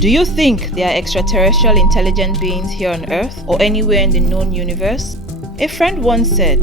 Do you think there are extraterrestrial intelligent beings here on Earth or anywhere in the known universe? A friend once said,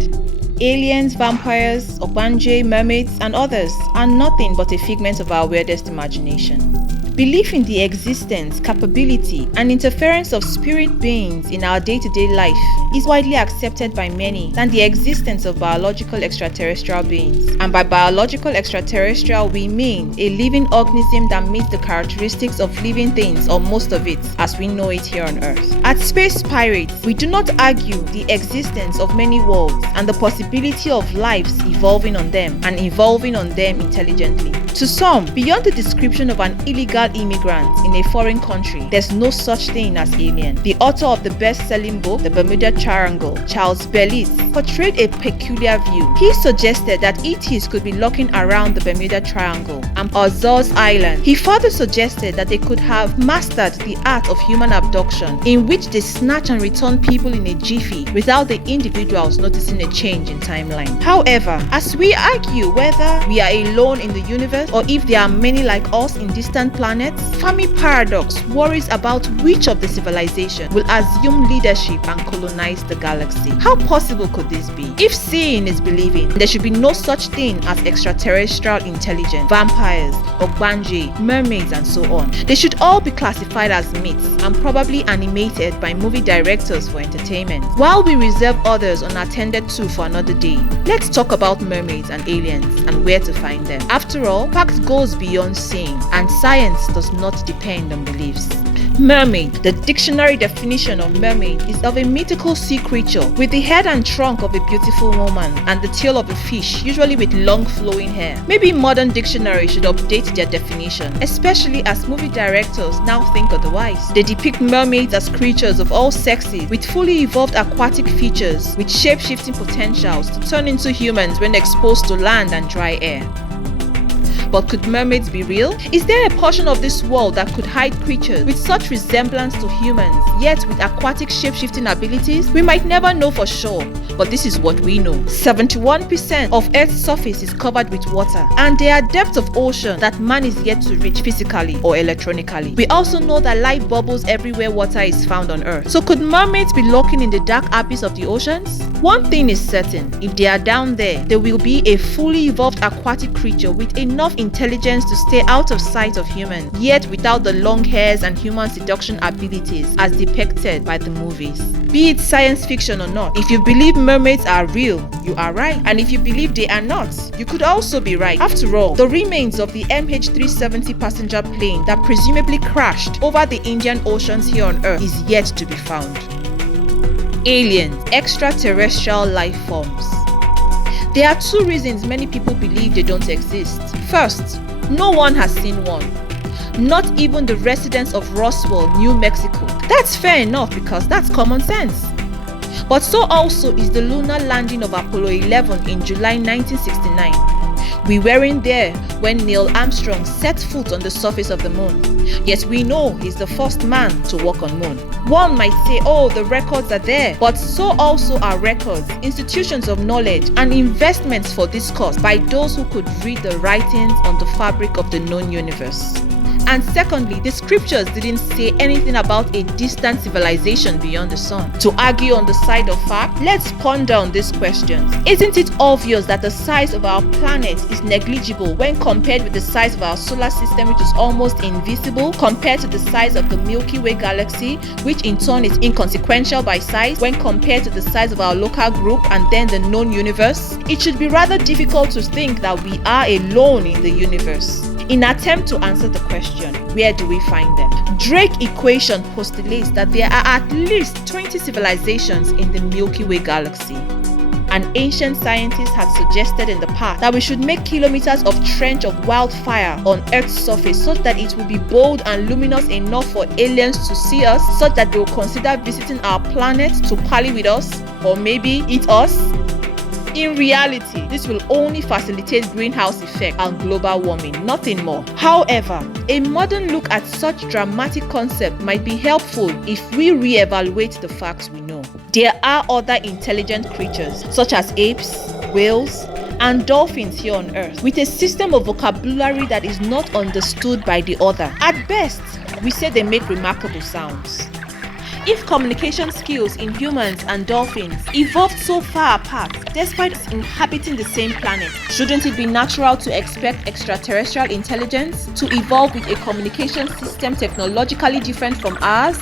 aliens, vampires, Ogbanje, mermaids, and others are nothing but a figment of our weirdest imagination. Belief in the existence, capability, and interference of spirit beings in our day-to-day life is widely accepted by many than the existence of biological extraterrestrial beings. And by biological extraterrestrial, we mean a living organism that meets the characteristics of living things, or most of it, as we know it here on Earth. At Space Pirates, we do not argue the existence of many worlds and the possibility of lives evolving on them and evolving on them intelligently. To some, beyond the description of an illegal immigrant in a foreign country, there's no such thing as alien. The author of the best-selling book, The Bermuda Triangle, Charles Berlitz, portrayed a peculiar view. He suggested that ETs could be lurking around the Bermuda Triangle and Azores Island. He further suggested that they could have mastered the art of human abduction, in which they snatch and return people in a jiffy without the individuals noticing a change in timeline. However, as we argue whether we are alone in the universe or if there are many like us in distant planets, Fermi paradox worries about which of the civilization will assume leadership and colonize the galaxy. How possible could this be? If seeing is believing, there should be no such thing as extraterrestrial intelligence, vampires, Ogbanje, mermaids, and so on. They should all be classified as myths and probably animated by movie directors for entertainment. While we reserve others unattended to for another day, let's talk about mermaids and aliens and where to find them. After all, fact goes beyond seeing, and science does not depend on beliefs. Mermaid. The dictionary definition of mermaid is of a mythical sea creature with the head and trunk of a beautiful woman and the tail of a fish, usually with long flowing hair. Maybe modern dictionaries should update their definition, especially as movie directors now think otherwise. They depict mermaids as creatures of all sexes with fully evolved aquatic features with shape-shifting potentials to turn into humans when exposed to land and dry air. But could mermaids be real? Is there a portion of this world that could hide creatures with such resemblance to humans, yet with aquatic shape-shifting abilities? We might never know for sure, but this is what we know. 71% of Earth's surface is covered with water, and there are depths of ocean that man is yet to reach physically or electronically. We also know that light bubbles everywhere water is found on Earth. So could mermaids be lurking in the dark abyss of the oceans? One thing is certain, if they are down there, there will be a fully evolved aquatic creature with enough intelligence to stay out of sight of humans, yet without the long hairs and human seduction abilities as depicted by the movies. Be it science fiction or not, if you believe mermaids are real, you are right. And if you believe they are not, you could also be right. After all, the remains of the MH370 passenger plane that presumably crashed over the Indian Oceans here on Earth is yet to be found. Aliens, extraterrestrial life forms. There are two reasons many people believe they don't exist. First, no one has seen one. Not even the residents of Roswell, New Mexico. That's fair enough because that's common sense. But so also is the lunar landing of Apollo 11 in July 1969. We weren't there when Neil Armstrong set foot on the surface of the moon. Yet we know he's the first man to walk on moon. One might say, oh, the records are there, but so also are records, institutions of knowledge, and investments for this cause by those who could read the writings on the fabric of the known universe. And secondly, the scriptures didn't say anything about a distant civilization beyond the sun. To argue on the side of fact, let's ponder on these questions. Isn't it obvious that the size of our planet is negligible when compared with the size of our solar system, which is almost invisible compared to the size of the Milky Way galaxy, which in turn is inconsequential by size when compared to the size of our local group and then the known universe? It should be rather difficult to think that we are alone in the universe. In attempt to answer the question, where do we find them? Drake equation postulates that there are at least 20 civilizations in the Milky Way galaxy. An ancient scientist had suggested in the past that we should make kilometers of trench of wildfire on Earth's surface such that it will be bold and luminous enough for aliens to see us, such that they will consider visiting our planet to parley with us, or maybe eat us. In reality, this will only facilitate greenhouse effect and global warming, nothing more. However, a modern look at such dramatic concept might be helpful if we re-evaluate the facts we know. There are other intelligent creatures, such as apes, whales, and dolphins here on Earth, with a system of vocabulary that is not understood by the other. At best, we say they make remarkable sounds. If communication skills in humans and dolphins evolved so far apart, despite inhabiting the same planet, shouldn't it be natural to expect extraterrestrial intelligence to evolve with a communication system technologically different from ours?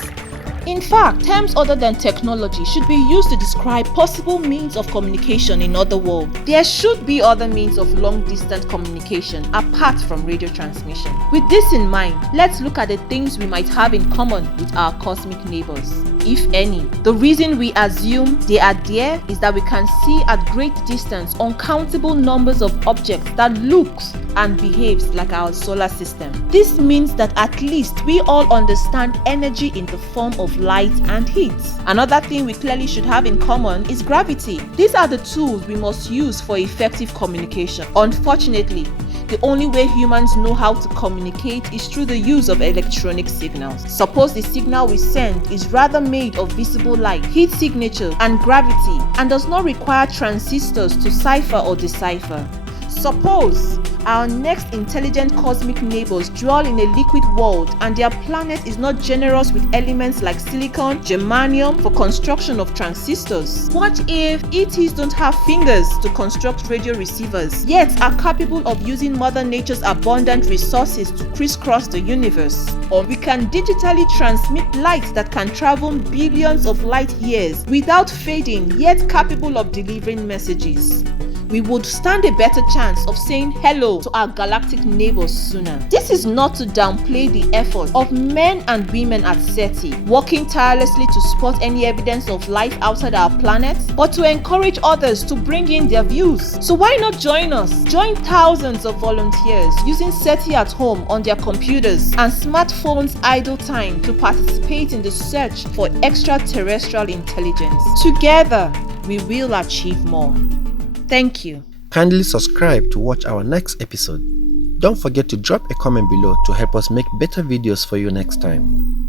In fact, terms other than technology should be used to describe possible means of communication in other worlds. There should be other means of long-distance communication apart from radio transmission. With this in mind, let's look at the things we might have in common with our cosmic neighbors, if any. The reason we assume they are there is that we can see at great distance uncountable numbers of objects that looks and behaves like our solar system. This means that at least we all understand energy in the form of light and heat. Another thing we clearly should have in common is gravity. These are the tools we must use for effective communication. Unfortunately, the only way humans know how to communicate is through the use of electronic signals. Suppose the signal we send is rather made of visible light, heat signature, and gravity, and does not require transistors to cipher or decipher. Suppose our next intelligent cosmic neighbors dwell in a liquid world and their planet is not generous with elements like silicon, germanium for construction of transistors. What if ETs don't have fingers to construct radio receivers, yet are capable of using Mother Nature's abundant resources to crisscross the universe? Or we can digitally transmit light that can travel billions of light years without fading, yet capable of delivering messages. We would stand a better chance of saying hello to our galactic neighbors sooner. This is not to downplay the effort of men and women at SETI, working tirelessly to spot any evidence of life outside our planet, but to encourage others to bring in their views. So why not join us? Join thousands of volunteers using SETI at home on their computers and smartphones' idle time to participate in the search for extraterrestrial intelligence. Together, we will achieve more. Thank you. Kindly subscribe to watch our next episode. Don't forget to drop a comment below to help us make better videos for you next time.